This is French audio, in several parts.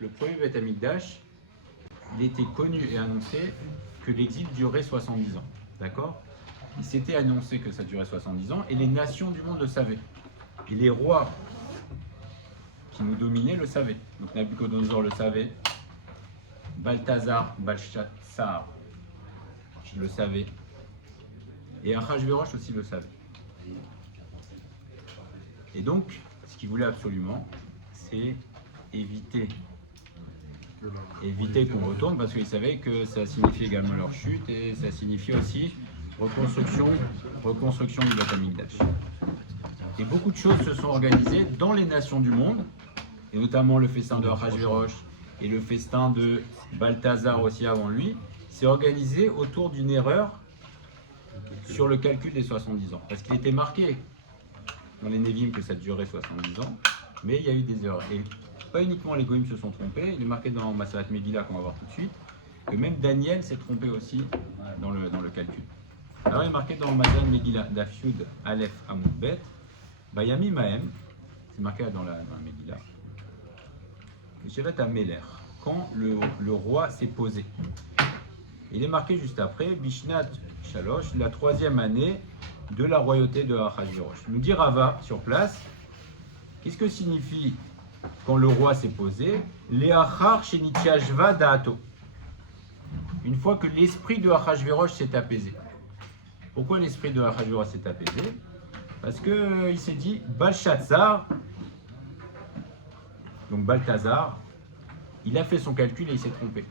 le premier Beth Amikdash, il était connu et annoncé que l'exil durait 70 ans. D'accord? Il s'était annoncé que ça durait 70 ans et les nations du monde le savaient. Et les rois qui nous dominaient le savaient. Donc Nabucodonosor le savait, Balthazar, Belshazzar le savait, et Achashverosh aussi le savait. Et donc, ce qu'ils voulaient absolument, c'est éviter qu'on retourne, parce qu'ils savaient que ça signifiait également leur chute et ça signifiait aussi reconstruction du Beth Amikdash. Et beaucoup de choses se sont organisées dans les nations du monde, et notamment le festin de Achashverosh et le festin de Balthazar aussi avant lui, s'est organisé autour d'une erreur sur le calcul des 70 ans. Parce qu'il était marqué dans les Nevi'im que ça durait 70 ans, mais il y a eu des erreurs. Et pas uniquement les Goïms se sont trompés, il est marqué dans Masalat Megillah qu'on va voir tout de suite, que même Daniel s'est trompé aussi dans le calcul. Alors il est marqué dans Masalat Megillah, Daf Yud Aleph Amud Bet, Bayami Mahem, c'est marqué dans la Megillah, Shevet HaMelech, quand le roi s'est posé. Il est marqué juste après, Bishnat Shalosh, la 3e année de la royauté de Achashverosh. Nous dit Rava sur place, qu'est-ce que signifie quand le roi s'est posé? Leachar shenityashva da'ato. Une fois que l'esprit de Achashverosh s'est apaisé. Pourquoi l'esprit de Achashverosh s'est apaisé? Parce qu'il s'est dit, Belshazzar, donc Balthazar, il a fait son calcul et il s'est trompé.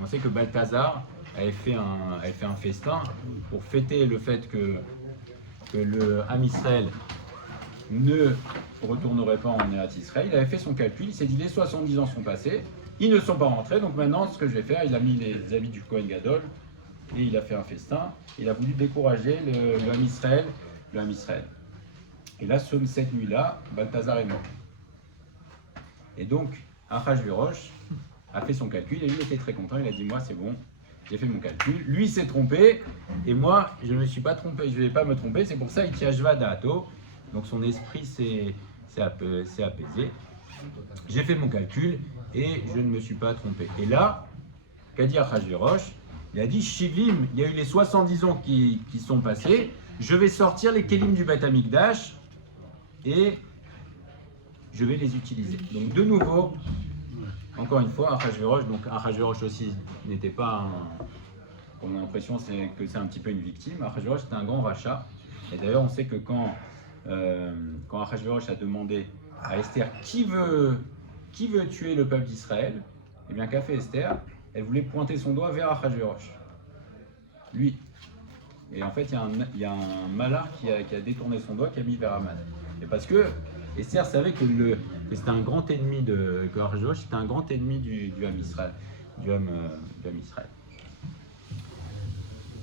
On sait que Balthazar avait fait un festin pour fêter le fait que le Ham Israël ne retournerait pas en Eretz Israël. Il avait fait son calcul, il s'est dit les 70 ans sont passés, ils ne sont pas rentrés, donc maintenant ce que je vais faire, il a mis les habits du Kohen Gadol et il a fait un festin. Il a voulu décourager le Ham Israël. Et là, cette nuit-là, Balthazar est mort. Et donc, Achashverosh a fait son calcul et lui était très content. Il a dit, moi c'est bon, j'ai fait mon calcul. Lui s'est trompé et moi je ne me suis pas trompé, je ne vais pas me tromper. C'est pour ça il tiashva da'ato. Donc son esprit s'est apaisé. J'ai fait mon calcul et je ne me suis pas trompé. Et là, qu'a dit Achashverosh? Il a dit, Shivim, il y a eu les 70 ans qui sont passés. Je vais sortir les kelim du Beth Amikdash et je vais les utiliser. Donc de nouveau, encore une fois, Achashverosh aussi n'était pas on a l'impression que c'est un petit peu une victime. Achashverosh c'était un grand rachat. Et d'ailleurs on sait que quand Achashverosh a demandé à Esther qui veut tuer le peuple d'Israël, eh bien qu'a fait Esther? Elle voulait pointer son doigt vers Achashverosh. Lui. Et en fait il y a un malach qui a détourné son doigt, qui a mis vers Haman. Et parce que Esther savait que c'était un grand ennemi que Achashverosh était un grand ennemi du Ham Israël. Du Ham Israël.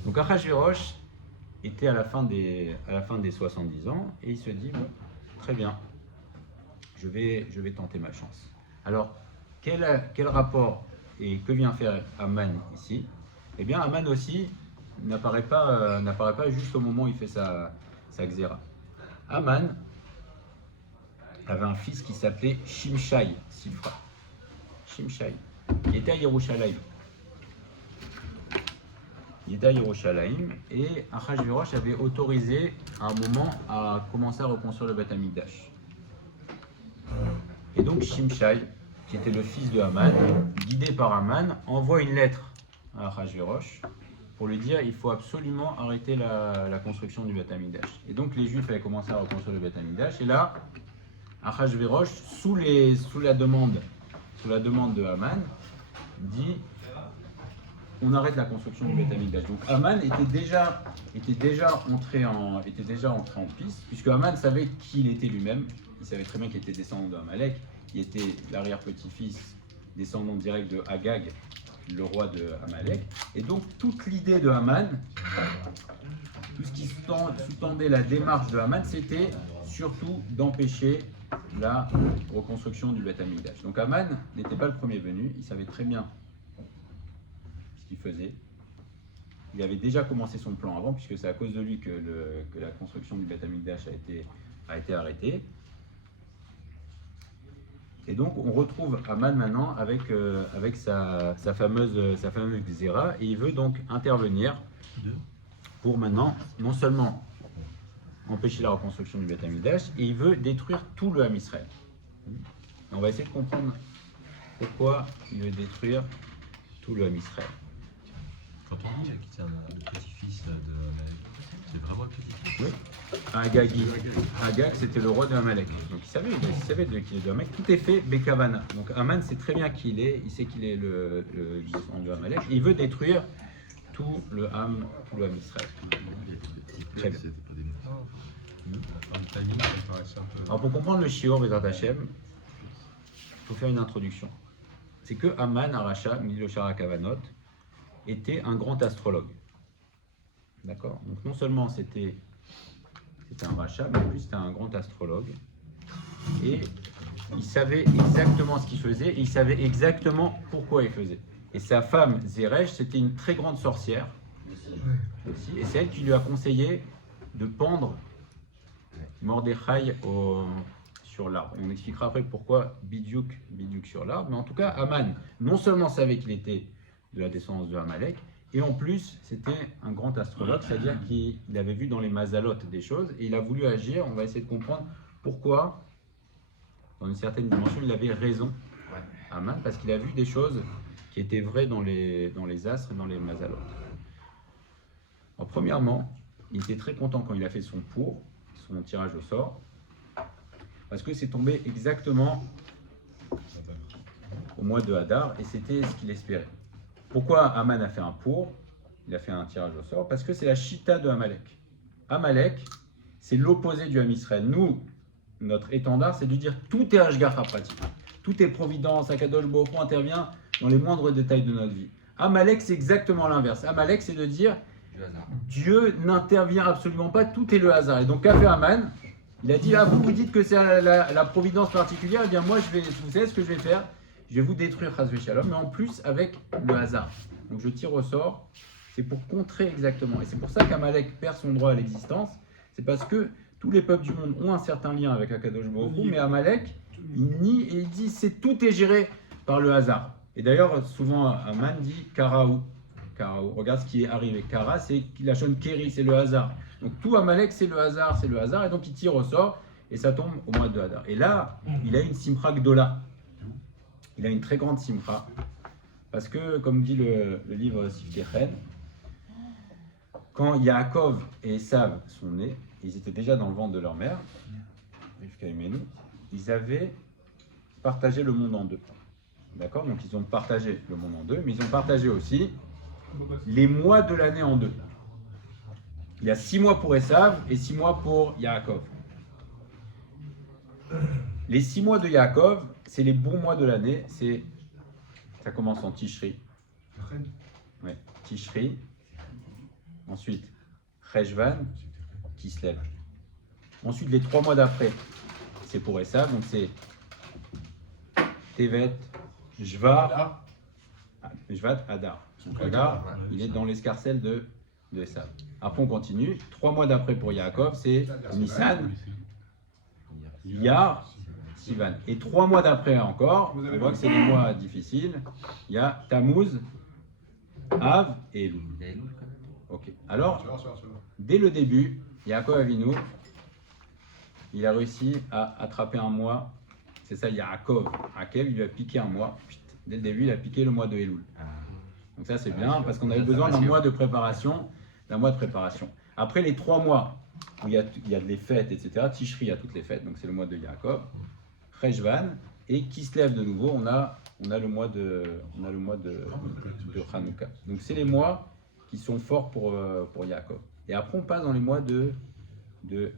Donc Achashverosh était à la fin des 70 ans et il se dit bon, très bien, je vais tenter ma chance. Alors quel rapport et que vient faire Haman ici? Eh bien Haman aussi n'apparaît pas juste au moment où il fait sa xéra. Haman avait un fils qui s'appelait Shimshai Sifra. Shimshai, qui était à Yerushalayim. Il était à Yerushalayim et Achashverosh avait autorisé à un moment à commencer à reconstruire le Beth Amikdash. Et donc Shimshai, qui était le fils de Haman, guidé par Haman, envoie une lettre à Achashverosh pour lui dire il faut absolument arrêter la construction du Beth Amikdash. Et donc les Juifs avaient commencé à reconstruire le Beth Amikdash et là, Achashverosh, sous la demande de Haman, dit on arrête la construction du Beth Amikdash. Donc Haman était déjà entré en piste, puisque Haman savait qui il était lui-même. Il savait très bien qu'il était descendant de Amalek. Il était l'arrière-petit-fils descendant direct de Agag, le roi de Amalek. Et donc toute l'idée de Haman, tout ce qui sous-tendait la démarche de Haman, c'était surtout d'empêcher la reconstruction du Beth Amikdash. Donc Haman n'était pas le premier venu, il savait très bien ce qu'il faisait. Il avait déjà commencé son plan avant, puisque c'est à cause de lui que la construction du Beth Amikdash a été arrêtée. Et donc, on retrouve Aman maintenant avec sa fameuse Xéra, et il veut donc intervenir pour maintenant, non seulement empêcher la reconstruction du Beth Amikdash, et il veut détruire tout le Ham Israël. On va essayer de comprendre pourquoi il veut détruire tout le Ham Israël. Quand on dit qu'il est un petit-fils de c'est vraiment le petit-fils. Oui. Agagi. Agag, c'était le roi de Amalek. Donc il savait de qui est de Amalek. Tout est fait Bekavana. Donc Aman sait très bien qui il est. Il sait qu'il est le descendant de Amalek. Et il veut détruire tout le Ham Israël. Très bien. Alors pour comprendre le Shior Bezrat Hashem, il faut faire une introduction. C'est que Aman Aracha, Miloshara Kavanot, était un grand astrologue. D'accord. Donc non seulement c'était un rachat, mais en plus c'était un grand astrologue. Et il savait exactement ce qu'il faisait, et il savait exactement pourquoi il faisait. Et sa femme, Zeresh, c'était une très grande sorcière aussi. Et c'est elle qui lui a conseillé de pendre Mordechai sur l'arbre. On expliquera après pourquoi Bidiouk sur l'arbre. Mais en tout cas, Aman non seulement savait qu'il était de la descendance de Amalek, et en plus, c'était un grand astrologue, c'est-à-dire qu'il avait vu dans les mazalotes des choses, et il a voulu agir. On va essayer de comprendre pourquoi, dans une certaine dimension, il avait raison, Aman, parce qu'il a vu des choses qui étaient vraies dans les astres et dans les mazalotes. Alors, premièrement, il était très content quand il a fait son tirage au sort, parce que c'est tombé exactement au mois de Hadar, et c'était ce qu'il espérait. Pourquoi Aman a fait un il a fait un tirage au sort? Parce que c'est la chita de Amalek. Amalek, c'est l'opposé du Ham Israël. Nous, notre étendard, c'est de dire tout est Ashgacha pratique. Tout est providence, Akadosh Baruch Hu intervient dans les moindres détails de notre vie. Amalek, c'est exactement l'inverse. Amalek, c'est de dire Dieu n'intervient absolument pas, tout est le hasard. Et donc, qu'a fait Aman? Il a dit, vous dites que c'est la providence particulière, eh bien moi, vous savez ce que je vais faire? Je vais vous détruire Chas Shalom, mais en plus avec le hasard. Donc je tire au sort, c'est pour contrer exactement. Et c'est pour ça qu'Amalek perd son droit à l'existence. C'est parce que tous les peuples du monde ont un certain lien avec Akadosh Baruch Hu, mais Amalek, il nie et il dit tout est géré par le hasard. Et d'ailleurs, souvent Aman dit Karaou. Regarde ce qui est arrivé. Kara, c'est la chaîne Keri, c'est le hasard. Donc tout Amalek, c'est le hasard, et donc il tire au sort, et ça tombe au mois de Hadar. Et là, il a une Simcha Gdola. Il a une très grande simcha, parce que, comme dit le livre Sifkechen, quand Yaakov et Esav sont nés, ils étaient déjà dans le ventre de leur mère, ils avaient partagé le monde en deux. D'accord? Donc ils ont partagé le monde en deux, mais ils ont partagé aussi les mois de l'année en deux. Il y a 6 mois pour Esav et 6 mois pour Yaakov. Les 6 mois de Yaakov, c'est les bons mois de l'année. Ça commence en Tishri. Ouais, Tishri. Ensuite, Cheshvan, Kislev. Ensuite, les 3 mois d'après, c'est pour Esav. Donc c'est Tevet, Shvat, Hadar. Donc Hadar, il est dans l'escarcelle de Esav. Après, on continue. 3 mois d'après pour Yaakov, c'est Nissan, Iyar, Sivan. Et 3 mois d'après encore, on voit que c'est des mois difficiles. Il y a Tammuz, Av et Elul. Ok. Alors, dès le début, Yaakov Avinu, il a réussi à attraper un mois. C'est ça, Yaakov. Akev, il lui a piqué un mois. Dès le début, il a piqué le mois de Elul. Donc ça, c'est bien parce qu'on avait besoin d'un mois de préparation. Après les 3 mois où il y a des fêtes, etc. Tishri, il y a toutes les fêtes, donc c'est le mois de Yaakov. Cheshvan et Kislev de nouveau, on a le mois de Hanouka. Donc c'est les mois qui sont forts pour Yaakov. Et après on passe dans les mois de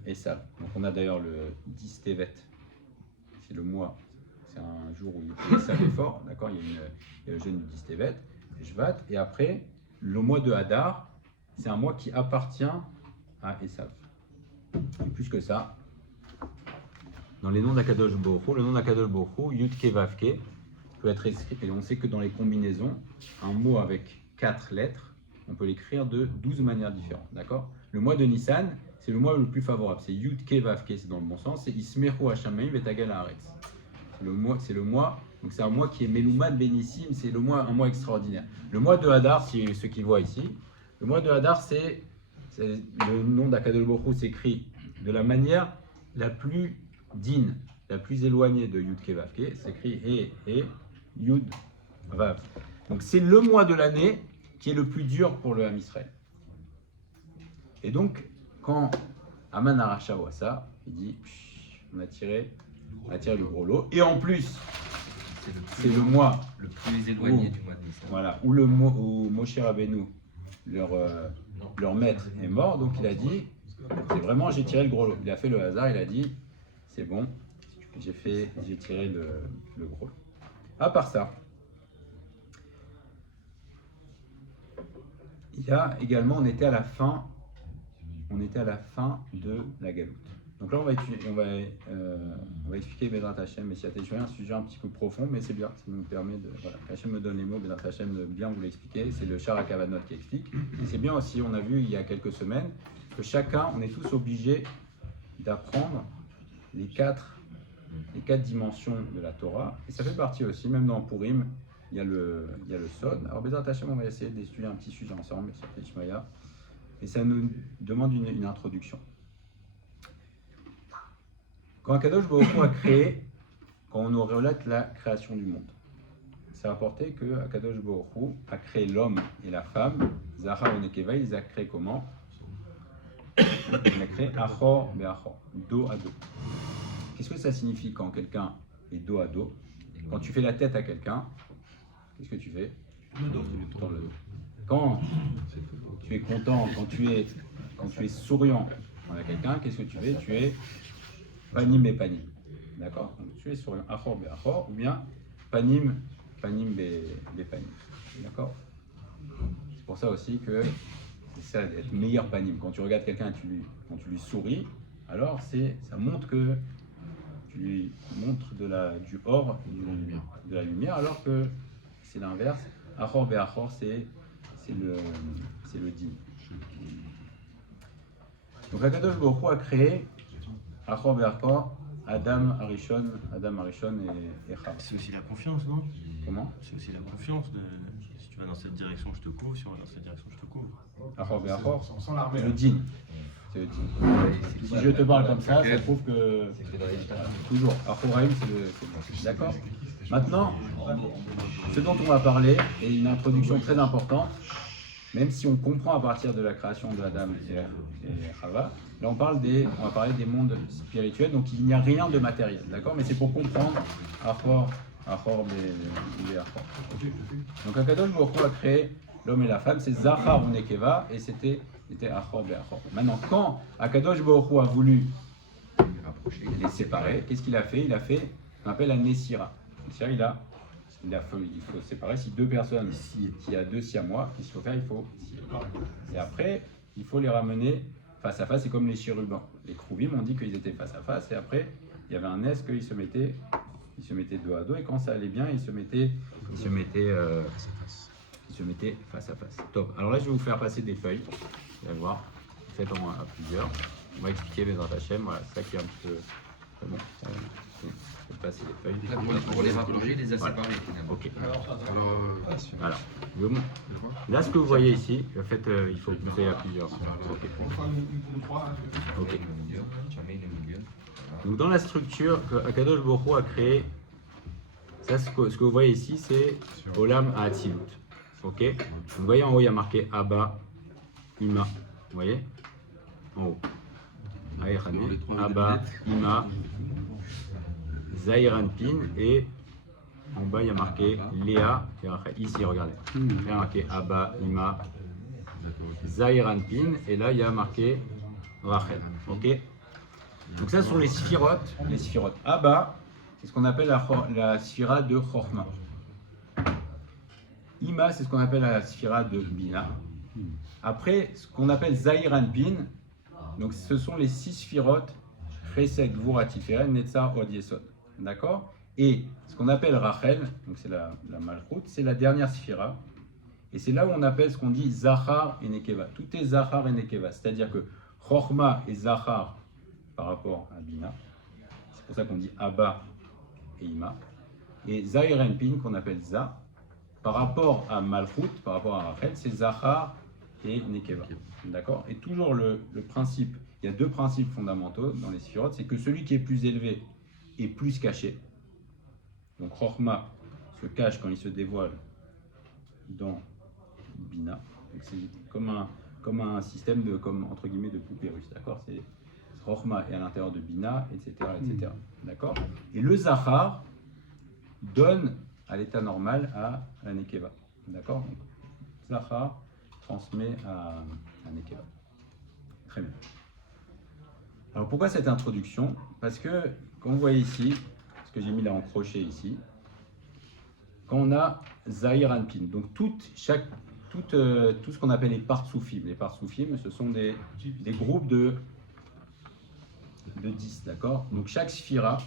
Esav. Donc on a d'ailleurs le 10 Tevet. C'est le mois, c'est un jour où Esav est fort, d'accord, il y a le jeûne du 10 Tevet, Shvat, et après le mois de Hadar, c'est un mois qui appartient à Esav. Et plus que ça, dans les noms d'Akadosh Baruch Hu, le nom d'Akadosh Baruch Hu, Yud-Ke Vav-Ke, peut être écrit, et on sait que dans les combinaisons, un mot avec 4 lettres, on peut l'écrire de 12 manières différentes, d'accord? Le mois de Nissan, c'est le mois le plus favorable, c'est Yud-Ke Vav-Ke, c'est dans le bon sens, c'est Ismeru Hashamayim Vetagal Haaretz. C'est le mois. Donc c'est un mois qui est Meloumad Bénissim, c'est un mois extraordinaire. Le mois de Hadar, si ceux qui voient ici, le mois de Hadar, c'est le nom d'Akadosh Baruch Hu s'écrit de la manière la plus digne, la plus éloignée de Yud Kevav. C'est écrit Yud Vav. Donc c'est le mois de l'année qui est le plus dur pour le Ham Israël. Et donc quand Aman Aracha voit ça, il dit on a tiré du gros lot. Et en plus, c'est le mois le plus éloigné du mois de Nissan. Voilà, où Moshe Rabbeinu, leur maître, est mort. Donc il a dit, c'est vraiment, j'ai tiré le gros lot. Il a fait le hasard, il a dit, c'est bon, j'ai tiré le gros lot. À part ça, il y a également, on était à la fin de la galoute. Donc là, on va expliquer Bédrat Hashem, mais si c'est un sujet un petit peu profond, mais c'est bien, ça nous permet de... Voilà, Hashem me donne les mots, Bédrat Hashem, de bien vous l'expliquer, c'est le Shara Kavanot qui explique. Et c'est bien aussi, on a vu il y a quelques semaines, que chacun, on est tous obligés d'apprendre les quatre dimensions de la Torah, et ça fait partie aussi, même dans Purim, il y a le Sod. Alors Bédrat Hashem, on va essayer d'étudier un petit sujet ensemble, sur Ishmaïa, et ça nous demande une introduction. Quand Akadosh Baruch Hu a créé, quand on nous relate la création du monde, c'est rapporté que Akadosh Baruch Hu a créé l'homme et la femme, Zahar et Nekeva, il les a créés comment? Il a créé Achor Be'achor, dos à dos. Qu'est-ce que ça signifie quand quelqu'un est dos à dos? Quand tu fais la tête à quelqu'un, qu'est-ce que tu fais? Le dos. Tu tournes le dos. Quand tu es content, quand tu es souriant à quelqu'un, qu'est-ce que tu fais? Tu es panim et panim. D'accord? Donc tu es souriant, achor be achor, ou bien panim be panim. D'accord? C'est pour ça aussi que c'est ça d'être meilleur panim. Quand tu regardes quelqu'un et quand tu lui souris, alors ça montre que tu lui montres du or, de la lumière, alors que c'est l'inverse. Achor be achor, c'est le din. Donc Akadosh Baruch Hu a créé Achor Be'achor, Adam Arishon et Chava. C'est aussi la confiance, non? Comment? C'est aussi la confiance. Si tu vas dans cette direction, je te couvre. Si on va dans cette direction, je te couvre. Achor Be'achor, Sans l'armée. le din. C'est le din. Si je te parle comme ça prouve que toujours. Achoraim, c'est le. D'accord? Maintenant, ce dont on va parler est une introduction très importante, même si on comprend à partir de la création de Adam et Chava. Là, on va parler des mondes spirituels, donc il n'y a rien de matériel, d'accord? Mais c'est pour comprendre Achor et Achor. Donc Akadosh Baruch Hu a créé l'homme et la femme, c'est Zachar ou Nekeva, et c'était Achor et Achor. Maintenant, quand Akadosh Baruch Hu a voulu les séparer, qu'est-ce qu'il a fait? Il a fait ce qu'on appelle la Nessira. Nessira, il faut séparer si deux personnes, s'il y a deux siamois, qu'est-ce qu'il faut faire? Et après, il faut les ramener face à face, c'est comme les chérubins. Les Krouvim ont dit qu'ils étaient face à face, et après, il y avait un est qu'ils se mettaient dos à dos, et quand ça allait bien, ils se mettaient face à face. Top. Alors là, je vais vous faire passer des feuilles, vous allez voir, faites à plusieurs. On va expliquer les Hashem, voilà, c'est ça qui est un petit peu... C'est bon, je vais passer les feuilles. Pour les rapprocher, les a Voilà. séparés finalement. Ok. Alors, Alors, là, ce que vous voyez ici, en fait, il faut pousser à plusieurs. Ok. on fera nous trois. Ok. Tu mets le milieu. Donc dans la structure que Akadosh Baruch Hu a créée, ça, ce que vous voyez ici, c'est Olam Ha'atzilut. Ok. Donc, vous voyez en haut, il y a marqué Abba, Ima. Vous voyez en haut. Abba, Ima, Zaïranpin, et en bas il y a marqué Léa et Rachel. Ici, regardez. Il y a marqué Abba, Ima, Zaïranpin, et là il y a marqué Rachel. Ok. Donc ça ce sont les sphirotes. Les sphirotes. Abba, c'est ce qu'on appelle la sphira de Chorma. Ima, c'est ce qu'on appelle la sphira de Bina. Après, ce qu'on appelle Zaïranpin, donc ce sont les 6 sphirotes, Chesed, Gvura, Tiferet, Netzar, Od, Yesod. D'accord? Et ce qu'on appelle Rachel, donc c'est la Malchut, c'est la dernière sphira. Et c'est là où on appelle ce qu'on dit Zachar et Nekeva. Tout est Zachar et Nekeva. C'est-à-dire que Chorma et Zachar par rapport à Bina. C'est pour ça qu'on dit Abba et Ima. Et Zahir Enpin, qu'on appelle Za, par rapport à Malchut, par rapport à Rachel, c'est Zachar et Nekeva. D'accord? Et toujours le principe, il y a deux principes fondamentaux dans les Sphirot, c'est que celui qui est plus élevé est plus caché. Donc Chochma se cache quand il se dévoile dans Bina. C'est comme un système de, entre guillemets, de poupée russe. D'accord? C'est Chochma est à l'intérieur de Bina, etc. etc. D'accord? Et le Zachar donne à l'état normal à la Nekeva. D'accord? Donc, Zachar transmet à Nekeva. Très bien. Alors pourquoi cette introduction? Parce que, quand vous voyez ici, ce que j'ai mis là en crochet ici, quand on a Zahir Anpin, donc tout ce qu'on appelle les partsoufim. Les partsoufim, ce sont des groupes de 10, d'accord? Donc chaque sphira,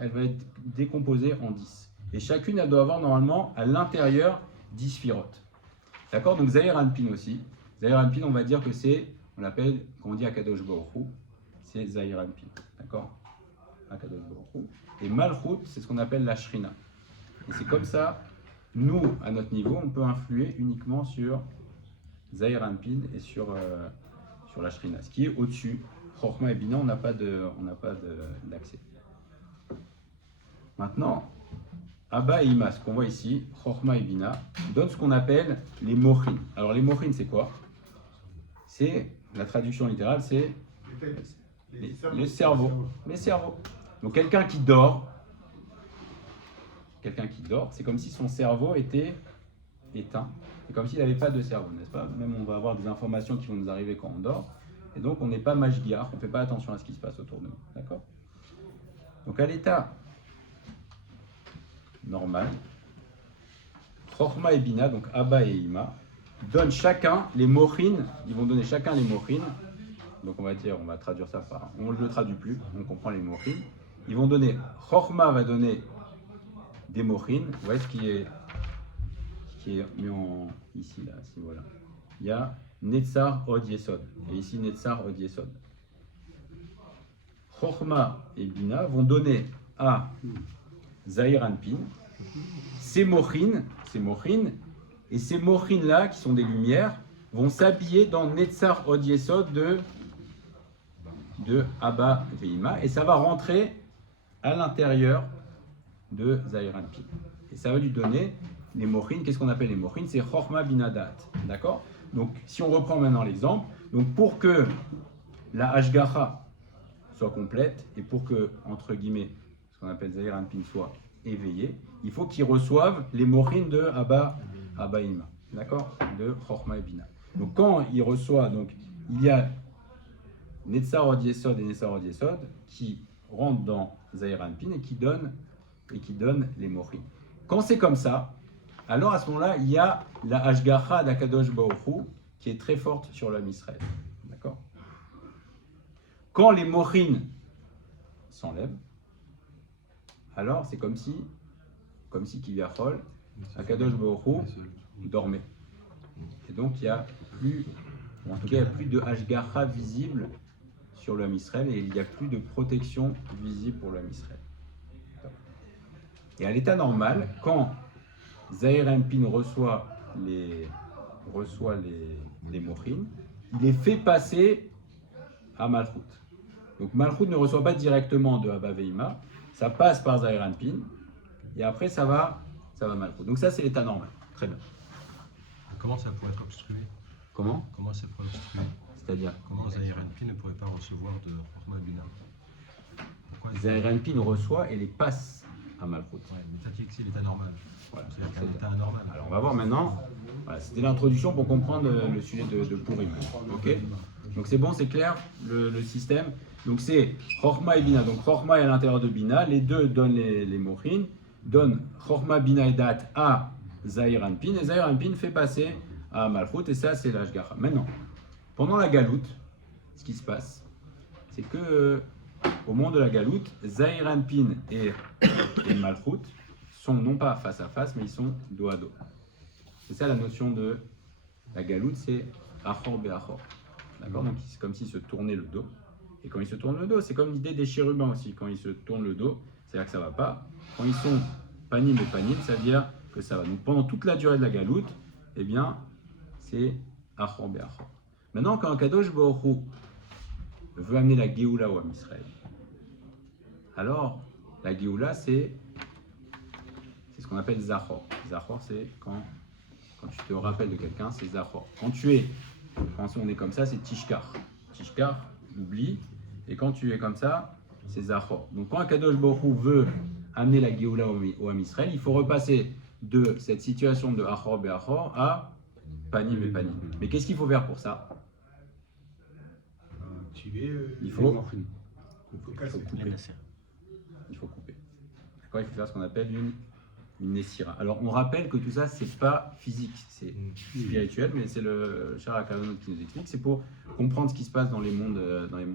elle va être décomposée en 10. Et chacune, elle doit avoir normalement à l'intérieur 10 sphirotes. D'accord? Donc Zahir Anpin aussi. Zahir Anpin, on va dire que c'est, on l'appelle, quand on dit Akadosh Baruch Hu, c'est Zahir Anpin. D'accord? Akadosh Baruch Hu. Et Malchut, c'est ce qu'on appelle la Shrina. Et c'est comme ça, nous, à notre niveau, on peut influer uniquement sur Zahir Anpin et sur la Shrina. Ce qui est au-dessus. Chochma et Bina, on n'a pas d'accès. Maintenant, Abba et Ima, ce qu'on voit ici, Chochma et Bina, donnent ce qu'on appelle les mochin. Alors les mochin, c'est quoi? C'est, la traduction littérale, c'est les cerveaux. Les cerveaux. Donc quelqu'un qui dort, c'est comme si son cerveau était éteint. C'est comme s'il n'avait pas de cerveau, n'est-ce pas? Même on va avoir des informations qui vont nous arriver quand on dort. Et donc on n'est pas mashgiach, on ne fait pas attention à ce qui se passe autour de nous. D'accord? Donc à l'état normal, Chochma et Bina, donc Abba et Ima, donnent chacun les mochin, ils vont donner chacun les mochin. Donc on va traduire ça par, on ne le traduit plus, on comprend les mochin. Ils vont donner, Chochma va donner des mochin, vous voyez ce qui est mis en, ici, là, si voilà. Il y a Netzar Od Yesod, et ici Netzar Od Yesod. Chochma et Bina vont donner à Zahir Anpin ces mochin, et ces mochin là, qui sont des lumières, vont s'habiller dans Netzar Od Yesod de Abba Veima, et ça va rentrer à l'intérieur de Zahir Anpin. Et ça va lui donner les mochin. Qu'est-ce qu'on appelle les mochin? C'est Chochma Binadat. D'accord? Donc, si on reprend maintenant l'exemple, donc pour que la Hashgacha soit complète et pour que, entre guillemets, ce qu'on appelle Zahir Anpin soit éveillé, il faut qu'il reçoive les mochin de Abba Ima. D'accord? De Chochma et Bina. Donc, quand il reçoit, donc, il y a Netzar Od Yesod et Netzar Od Yesod qui rentrent dans Zahir Anpin et qui donnent les mochin. Quand c'est comme ça, alors à ce moment-là, il y a la Hashgacha d'Akadosh Baruch Hu qui est très forte sur l'homme Israël. D'accord? Quand les mochin s'enlèvent, alors c'est comme si Kiviyachol, Akadosh Baruch Hu dormait. Et donc il n'y a plus, en tout cas il n'y a plus de Hashgacha visible sur l'homme Israël et il n'y a plus de protection visible pour l'homme Israël. Et à l'état normal, quand Zahir Anpin reçoit les mochin, il les fait passer à Malchut. Donc Malchut ne reçoit pas directement de Abba Veima, ça passe par Zahir Anpin, et après ça va Malchut. Donc ça c'est l'état normal. Très bien. Comment ça pourrait être obstrué? Comment ça pourrait obstruer? C'est-à-dire Comment Zahir Anpin ne pourrait pas recevoir de Chochma Bina? Zahir Anpin reçoit et les passe à Malchut. Ouais, mais t'as dit que c'est l'état normal. Voilà. C'est un état anormal. Alors on va voir maintenant. Voilà, c'était l'introduction pour comprendre le sujet de Purim. Ok? Donc c'est bon, c'est clair le système. Donc c'est Chochma et Bina. Donc Chochma est à l'intérieur de Bina. Les deux donnent les mochin, donnent Chochma, Bina et Dat à Zahir Anpin. Et Zahir Anpin fait passer à Malchut. Et ça, c'est l'Hashgacha. Maintenant, pendant la galoute, ce qui se passe, c'est que au moment de la galoute, Zahir Anpin et Malchut sont non pas face à face, mais ils sont dos à dos. C'est ça la notion de la galoute, c'est achor be'achor. D'accord? Donc c'est comme s'ils se tournaient le dos. Et quand ils se tournent le dos, c'est comme l'idée des chérubins aussi. Quand ils se tournent le dos, c'est-à-dire que ça ne va pas. Quand ils sont panim et panim, ça veut dire que ça va. Donc pendant toute la durée de la galoute, eh bien, c'est achor be'achor. Maintenant, quand Kadosh Baruch Hu veut amener la Géoula au Am Israël, alors la Géoula, c'est ce qu'on appelle Zachor. Zachor, c'est quand tu te rappelles de quelqu'un, c'est Zachor. Quand on est comme ça, c'est Tishkar. Tishkar, oublie. Et quand tu es comme ça, c'est Zachor. Donc quand Kadosh Baruch Hu veut amener la Géoula au Am Israël, il faut repasser de cette situation de Achor Be'achor à Panim et Panim. Mais qu'est-ce qu'il faut faire pour ça? Il faut couper. Il faut couper. D'accord, il faut faire ce qu'on appelle une Nessira. Alors on rappelle que tout ça, c'est pas physique, c'est spirituel, mais c'est le Shara Kavanot qui nous explique, c'est pour comprendre ce qui se passe dans les mondes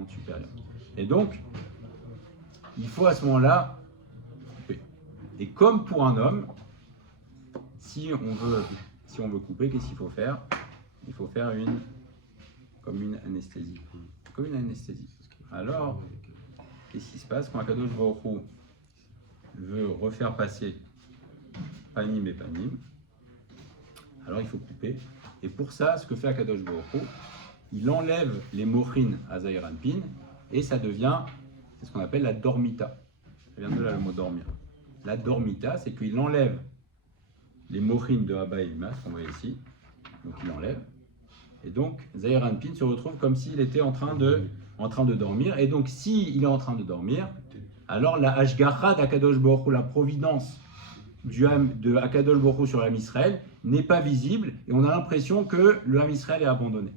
supérieurs. Et donc, il faut à ce moment-là couper. Et comme pour un homme, si on veut couper, qu'est-ce qu'il faut faire? Il faut faire comme une anesthésie. Comme une anesthésie. Alors, qu'est-ce qui se passe quand Akadosh Baruch Hu veut refaire passer Panim et Panim? Alors il faut couper. Et pour ça, ce que fait Akadosh Baruch Hu, il enlève les mochines à Zaïr Anpin et ça devient, c'est ce qu'on appelle la dormita. Ça vient de là le mot dormir. La dormita, c'est qu'il enlève les mochines de Abba et Ima, ce qu'on voit ici. Donc il enlève. Et donc Zaïr Anpin se retrouve comme s'il était en train de dormir. Et donc s'il est en train de dormir, alors la Hashgacha d'Akadosh Baruch Hu, la providence de Akadosh Baruch Hu sur l'Am Israël, n'est pas visible et on a l'impression que le Am Israël est abandonné.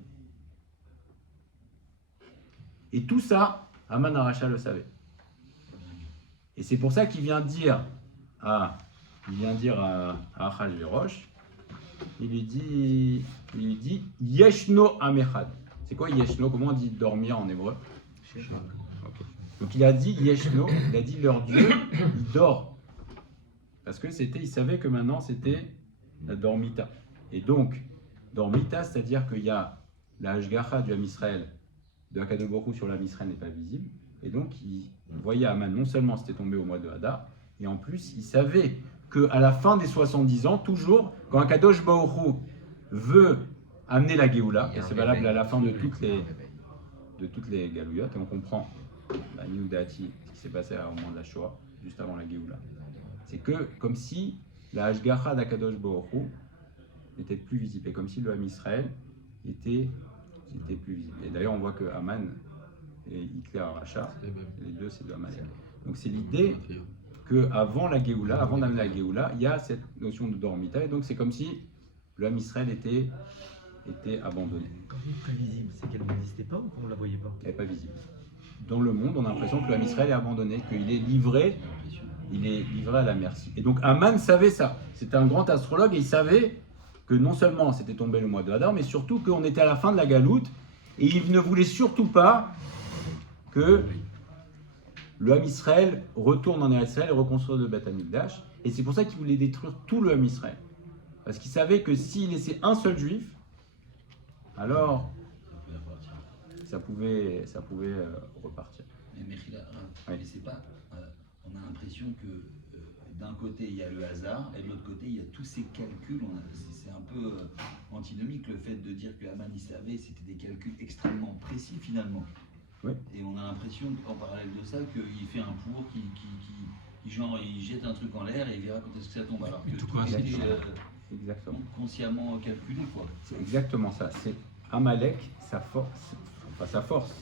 Et tout ça, Haman Aracha le savait. Et c'est pour ça qu'il vient dire à Achashverosh, il lui dit Yeshno Amechad. C'est quoi Yeshno? Comment on dit dormir en hébreu? Okay. Donc il a dit Yeshno, il a dit leur Dieu, il dort. Parce que il savait que maintenant c'était la dormita. Et donc, dormita, c'est-à-dire qu'il y a la Hashgacha du Am Israël, de Akadosh Baruch Hu sur l'Am Israël n'est pas visible. Et donc, il voyait Haman, non seulement c'était tombé au mois de Hadar, et en plus, il savait qu'à la fin des 70 ans, toujours, quand Akadosh Baruch Hu veut amener la Géoula, et c'est valable à la fin de toutes les galouillottes, et on comprend la Niudati, ce qui s'est passé au moment de la Shoah, juste avant la Géoula. C'est que, comme si la Hashgacha d'Akadosh Baruch Hu n'était plus visible, et comme si le Am Israël était plus visible. Et d'ailleurs, on voit que Haman et Hitler Aracha, les deux, c'est de Amalek. Donc c'est l'idée qu'avant la Géoula, avant d'amener la Géoula, il y a cette notion de dormita, et donc c'est comme si le Am Israël était abandonné. Quand vous dites plus visible, c'est qu'elle n'existait pas ou qu'on ne la voyait pas? Elle n'est pas visible. Dans le monde, on a l'impression que le Am Israël est abandonné, qu'il est livré à la merci. Et donc Haman savait ça. C'était un grand astrologue et il savait que non seulement c'était tombé le mois de Hadar, mais surtout qu'on était à la fin de la galoute et il ne voulait surtout pas que le Am Israël retourne en Eretz Israël et reconstruire le Beth Amikdash. Et c'est pour ça qu'il voulait détruire tout le Am Israël. Parce qu'il savait que s'il laissait un seul juif, alors ça pouvait repartir. Mais Mechila, Oui. mais c'est pas. On a l'impression que d'un côté il y a le hasard et de l'autre côté il y a tous ces calculs. C'est un peu antinomique le fait de dire que Haman il savait, c'était des calculs extrêmement précis finalement. Oui. Et on a l'impression en parallèle de ça qu'il fait un pour, qui genre il jette un truc en l'air et il verra quand est-ce que ça tombe. Alors que tout est Exactement. consciemment calculé quoi. C'est exactement ça. C'est Amalek, sa force,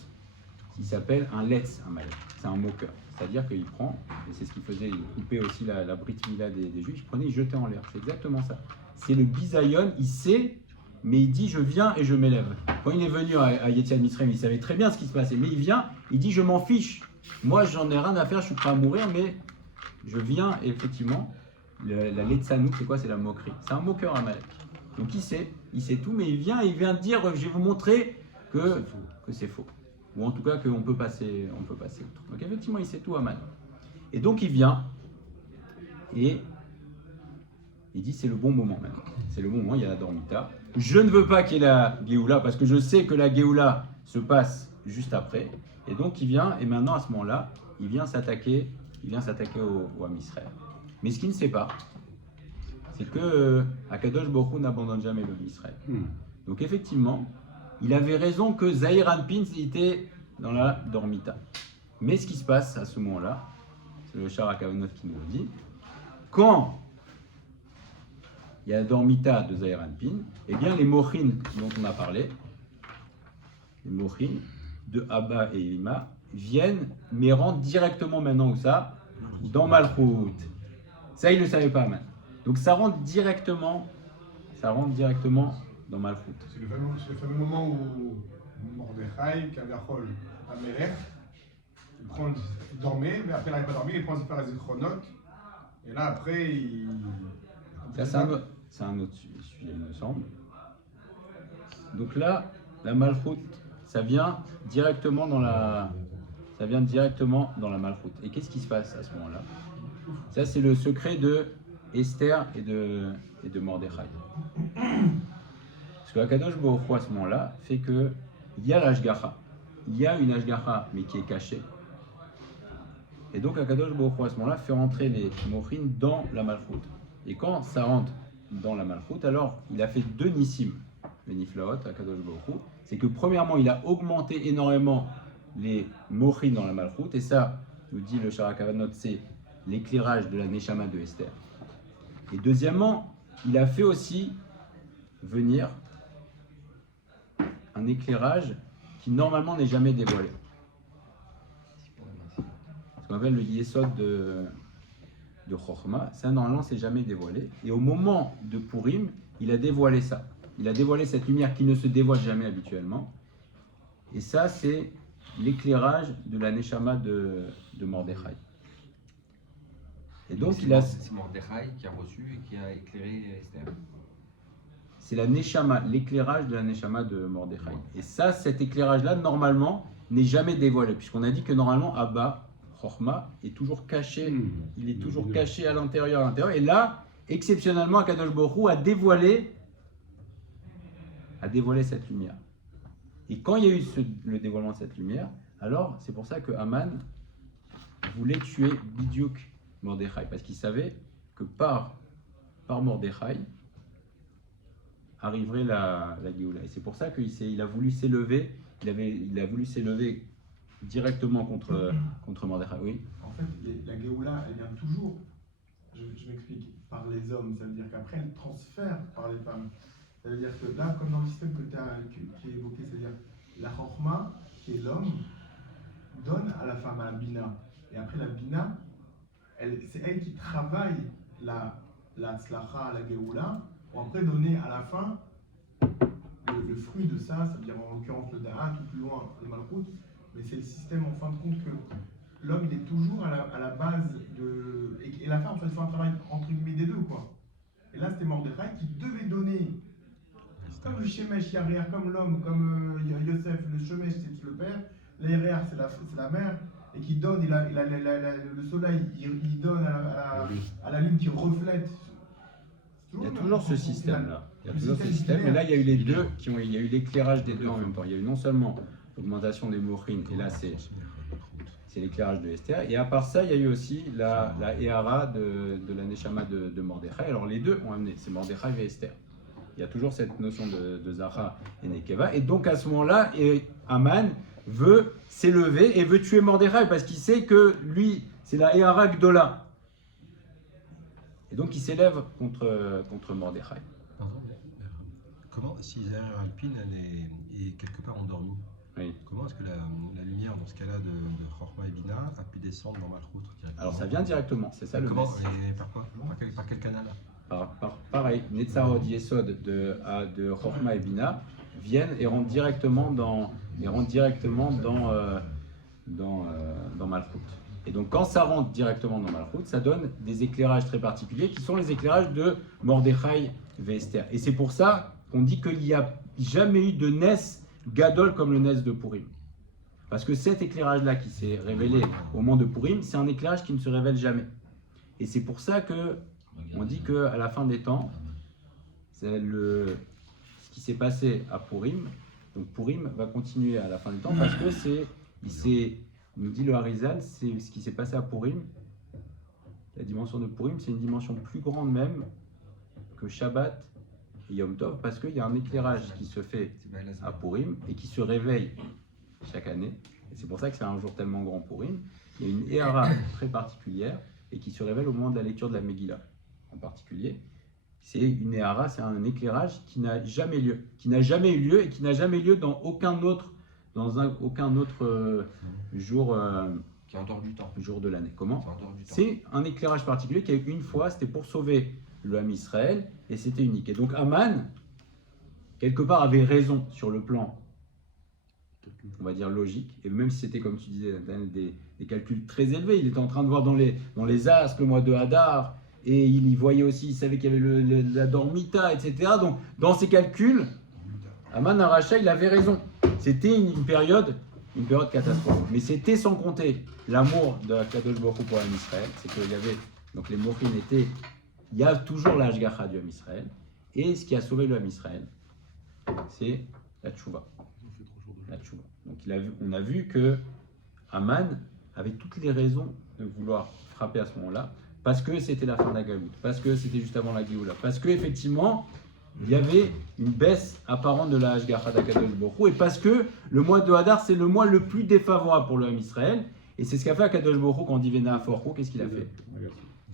il s'appelle un letz, Amalek. C'est un moqueur. C'est-à-dire qu'il prend, et c'est ce qu'il faisait, il coupait aussi la Brit Mila des Juifs, il prenait, il jetait en l'air. C'est exactement ça. C'est le bisayon, il sait, mais il dit je viens et je m'élève. Quand il est venu à Yetziat Mitzrayim, il savait très bien ce qui se passait, mais il vient, il dit je m'en fiche. Moi j'en ai rien à faire, je suis prêt à mourir, mais je viens, et effectivement, la letzanout, c'est quoi? C'est la moquerie. C'est un moqueur Amalek. Donc il sait tout, mais il vient dire je vais vous montrer que c'est faux. Ou en tout cas qu'on peut passer outre. Donc effectivement, il sait tout Haman. Et donc il vient et il dit c'est le bon moment maintenant. C'est le bon moment, il y a la dormita. Je ne veux pas qu'il y ait la Géoula parce que je sais que la Géoula se passe juste après. Et donc il vient et maintenant à ce moment-là, il vient s'attaquer il vient s'attaquer au Ham Israël. Mais ce qu'il ne sait pas, c'est que Akadosh Baruch Hu n'abandonne jamais le Ham Israël. Donc effectivement, il avait raison que Zahir Anpin était dans la dormita. Mais ce qui se passe à ce moment-là, c'est le Shara Kavanot qui nous le dit, quand il y a la dormita de Zahir Anpin, eh bien les mochin dont on a parlé, les mochin de Abba et Ilma, viennent, mais rentrent directement maintenant où ça? Dans Malchut. Ça, il ne le savait pas maintenant. Donc ça rentre directement dans Malchut. C'est le fameux moment où Mordechai, Kaviachol, Amelech, il dormait, mais après il n'arrive pas à dormir, il prend ses frères et chronotes, et là après il. Ça, c'est un autre sujet, il me semble. Donc là, la Malchut, ça vient directement dans la Malchut. Et qu'est-ce qui se passe à ce moment-là? Ça, c'est le secret de Esther et de Mordechai. Parce que Akadosh Baruch Hu, à ce moment-là, fait que il y a l'Ashgacha. Il y a une Ashgacha, mais qui est cachée. Et donc Akadosh Baruch Hu, à ce moment-là, fait rentrer les Mochin dans la Malchut. Et quand ça rentre dans la Malchut, alors il a fait deux Nissim, les Niflaot, Akadosh Baruch Hu. C'est que premièrement, il a augmenté énormément les Mochin dans la Malchut. Et ça, nous dit le Shara Kavanot, c'est l'éclairage de la Neshama de Esther. Et deuxièmement, il a fait aussi venir un éclairage qui normalement n'est jamais dévoilé. Ce qu'on appelle le Yesod de Chochma, ça normalement c'est jamais dévoilé. Et au moment de Purim, il a dévoilé ça. Il a dévoilé cette lumière qui ne se dévoile jamais habituellement. Et ça, c'est l'éclairage de la Neshama de Mordechai. Et donc c'est Mordechai qui a reçu et qui a éclairé Esther. C'est la Neshama, l'éclairage de la Neshama de Mordechai. Et ça, cet éclairage-là, normalement, n'est jamais dévoilé. Puisqu'on a dit que normalement, Abba, Chochma, est toujours caché. Il est toujours caché à l'intérieur. Et là, exceptionnellement, Akadosh Baruch Hu a dévoilé cette lumière. Et quand il y a eu le dévoilement de cette lumière, alors c'est pour ça que Haman voulait tuer Bidiouk Mordechai. Parce qu'il savait que par Mordechai, arriverait la Géoula. Et c'est pour ça qu'il a voulu s'élever, il a voulu s'élever directement contre Mordechai. Oui. En fait, la Géoula, elle vient toujours, je m'explique, par les hommes. Ça veut dire qu'après, elle transfère par les femmes. Ça veut dire que là, comme dans le système qui est évoqué, c'est-à-dire la Chochma, qui est l'homme, donne à la femme, à la Bina. Et après, la Bina, c'est elle qui travaille la Tzlacha, la Géoula, pour après donner à la fin le fruit de ça, c'est-à-dire en l'occurrence le Da'at, tout plus loin le Malchut, mais c'est le système en fin de compte que l'homme il est toujours à la base de. Et la femme, fait un travail entre guillemets des deux, quoi. Et là, c'était Mordechai qui devait donner, comme le Shemesh Yaréar, comme l'homme, comme Yosef, le Shemesh c'est le père, l'Yaréar c'est la mère, et qui donne, le soleil, il donne à la lune qui reflète. Il y a toujours ce système-là. Mais là, il y a eu les deux, il y a eu l'éclairage des deux en même temps. Il y a eu non seulement l'augmentation des Mochin, et là c'est l'éclairage de Esther, et à part ça, il y a eu aussi la Ehara de la Neshama de Mordechai. Alors les deux ont amené, c'est Mordechai et Esther. Il y a toujours cette notion de Zahra et Nekeva, et donc à ce moment-là, Haman veut s'élever et veut tuer Mordechai, parce qu'il sait que lui, c'est la Ehara Gdola. Et donc il s'élève contre Mordechai. Pardon, mais comment, si Zahir Alpine est quelque part endormie, Oui. comment est-ce que la lumière dans ce cas-là de Chochma et Bina a pu descendre dans Malchut directement? Alors ça vient directement, c'est ça le Comment mess. et par quoi? Par quel canal? Pareil, Netzarod Yesod de Chochma et Bina viennent et rentrent directement dans Malchut. Et donc quand ça rentre directement dans Malchut, ça donne des éclairages très particuliers qui sont les éclairages de Mordechai et Esther. Et c'est pour ça qu'on dit qu'il n'y a jamais eu de Nes Gadol comme le Nes de Purim. Parce que cet éclairage-là qui s'est révélé au moment de Purim, c'est un éclairage qui ne se révèle jamais. Et c'est pour ça que on dit qu'à la fin des temps, c'est ce qui s'est passé à Purim. Donc Purim va continuer à la fin des temps parce que nous dit le Harizal, c'est ce qui s'est passé à Purim, la dimension de Purim, c'est une dimension plus grande même que Shabbat et Yom Tov, parce qu'il y a un éclairage qui se fait C'est Baal à Hazan. Purim et qui se réveille chaque année. Et c'est pour ça que c'est un jour tellement grand Purim. Il y a une Ehara très particulière et qui se révèle au moment de la lecture de la Megillah en particulier. C'est une Ehara, c'est un éclairage qui n'a jamais lieu, qui n'a jamais eu lieu et qui n'a jamais lieu dans aucun autre, jour, Qui est en dehors du temps. jour de l'année. Comment? C'est en dehors du temps. C'est un éclairage particulier qui a eu une fois, c'était pour sauver le Ham Israël et c'était unique. Et donc Aman, quelque part, avait raison sur le plan, on va dire, logique. Et même si c'était, comme tu disais, Daniel, des calculs très élevés, il était en train de voir dans les astres le mois de Hadar, et il y voyait aussi, il savait qu'il y avait la Dormita, etc. Donc, dans ses calculs, Aman Aracha, il avait raison. C'était une période catastrophique. Mais c'était sans compter l'amour de la Kadosh Baruch Hu pour l'Am Israël. C'est qu'il y avait, donc les Mochim étaient, il y a toujours la Hashgacha du Ham Israël. Et ce qui a sauvé le Ham Israël, c'est la Tchouva. La Tchouva. Donc on a vu que Aman avait toutes les raisons de vouloir frapper à ce moment-là, parce que c'était la fin de la Galoute, parce que c'était juste avant la Géoula, parce qu'effectivement, il y avait une baisse apparente de la Hashgacha d'Akadosh Baruch Hu, et parce que le mois de Hadar, c'est le mois le plus défavorable pour le Ham Israël, et c'est ce qu'a fait Akadosh Baruch Hu quand on dit Vena Aforcho. Qu'est-ce qu'il a fait?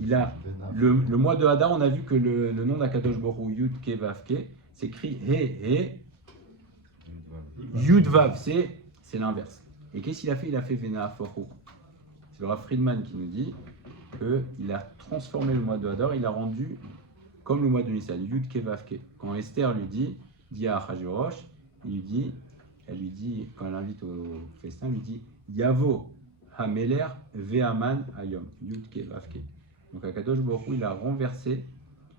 Il a, le mois de Hadar, on a vu que le nom d'Akadosh Baruch Hu, Yud Ke Vav Ke, s'écrit He, Yud Vav, c'est l'inverse. Et qu'est-ce qu'il a fait? Il a fait Vena Aforcho. C'est le Rav Friedman qui nous dit qu'il a transformé le mois de Hadar, il a rendu comme le mois de Nissan, Yud Ke Vav Ke. Quand Esther lui dit à Achashverosh, elle lui dit, quand elle l'invite au festin, elle lui dit Yavo Hameler Ve'aman Hayom, Yud Ke Vav Ke. Donc Akadosh Baruch Hu, il a renversé,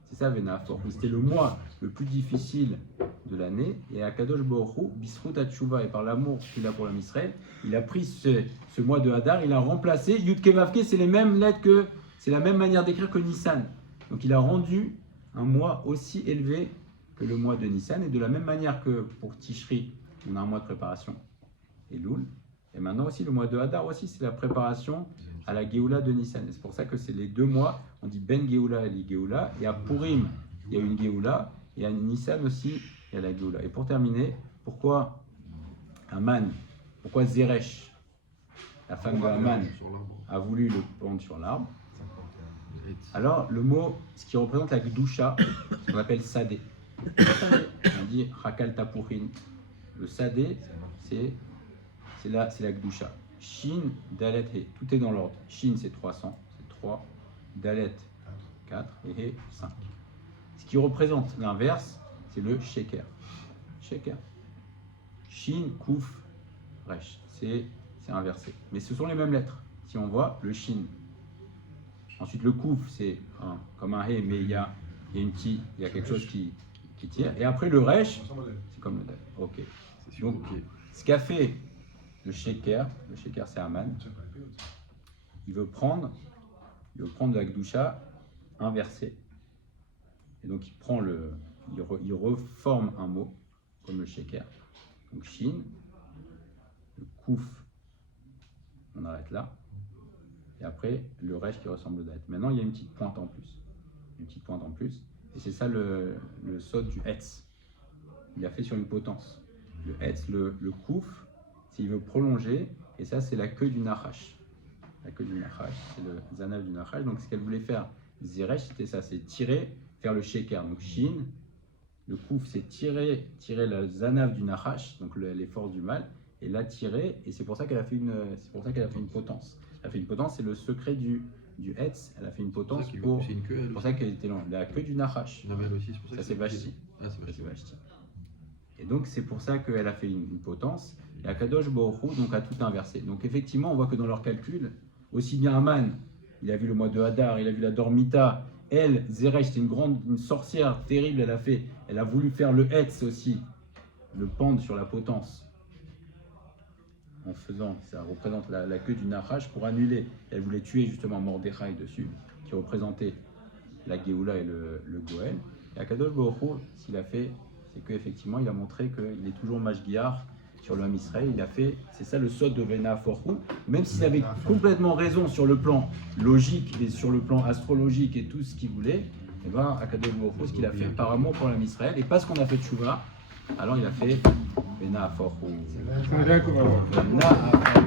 c'est ça Vena Aforcho. C'était le mois le plus difficile de l'année, et Akadosh Baruch Hu, Bisrut Hatshuva, et par l'amour qu'il a pour l'Am Israël, il a pris ce mois de Hadar, il a remplacé Yud Ke Vav Ke, c'est les mêmes lettres c'est la même manière d'écrire que Nissan. Donc il a rendu un mois aussi élevé que le mois de Nissan, et de la même manière que pour Tishri, on a un mois de préparation, et Loul, et maintenant aussi le mois de Hadar aussi, c'est la préparation à la Géoula de Nissan. Et c'est pour ça que c'est les 2 mois, on dit Ben Géoula et Li Géoula, et à Purim, il y a une Géoula, et à Nissan aussi, il y a la Géoula. Et pour terminer, pourquoi Aman, pourquoi Zeresh, la femme de Aman, a voulu le pendre sur l'arbre? Alors, le mot, ce qui représente la Gdusha, qu'on appelle Sadé. On dit Hakal Tapurin. Le Sadé, c'est la Gdusha. Shin, Dalet, He. Tout est dans l'ordre. Shin, c'est 300, c'est 3. Dalet, 4. Et He, 5. Ce qui représente l'inverse, c'est le Sheker. Sheker. Shin, Kouf, Resh. C'est inversé. Mais ce sont les mêmes lettres. Si on voit, le Shin. Ensuite, le Kouf, c'est comme un He, mais il y a quelque chose qui tire. Et après, le Resh, c'est comme le Dal. Ok. Donc, ce qu'a fait le Sheker c'est Aman, il veut prendre de la Gdusha inversée. Et donc, il reforme un mot, comme le Sheker. Donc, Shin, le Kouf, on arrête là. Et après, le Resh qui ressemble au Dalet. Maintenant, il y a une petite pointe en plus. Et c'est ça le sod du Hetz. Il a fait sur une potence. Le Hetz, le Kouf, c'est il veut prolonger. Et ça, c'est la queue du Nachash. La queue du Nachash, c'est le Zanav du Nachash. Donc, ce qu'elle voulait faire, Zeresh, c'était ça, c'est tirer, faire le Sheker. Donc, Shin, le Kouf, c'est tirer le Zanav du Nachash, donc les forces du mal, et la tirer. Et c'est pour ça qu'elle a fait une potence. Elle a fait une potence, c'est le secret du Hetz. Elle a fait une potence C'est pour ça qu'elle était longue. La queue du Nachash. aussi, c'est pour Ça, c'est Vashti. Ah, c'est Vashti. Et donc, c'est pour ça qu'elle a fait une potence. Et Akadosh Baruch Hu, donc, a tout inversé. Donc, effectivement, on voit que dans leurs calculs, aussi bien Aman, il a vu le mois de Hadar, il a vu la Dormita. Elle, Zeresh, c'était une sorcière terrible. Elle a voulu faire le Hetz aussi, le pendre sur la potence. En faisant, ça représente la queue du Nachash pour annuler. Elle voulait tuer justement Mordechai dessus, qui représentait la Géoula et le Goël. Et Akadosh Baruch Hu, ce qu'il a fait, c'est qu'effectivement, il a montré qu'il est toujours Mashgiach sur le Ham Israël, il a fait, c'est ça le sod de Vena Forhu, même s'il avait complètement raison sur le plan logique et sur le plan astrologique et tout ce qu'il voulait, et bien Akadosh Baruch Hu, ce qu'il a fait par amour pour le Ham Israël, et parce qu'on a fait Tchouva, alors il a fait Vena Forhu. D'accord. Vena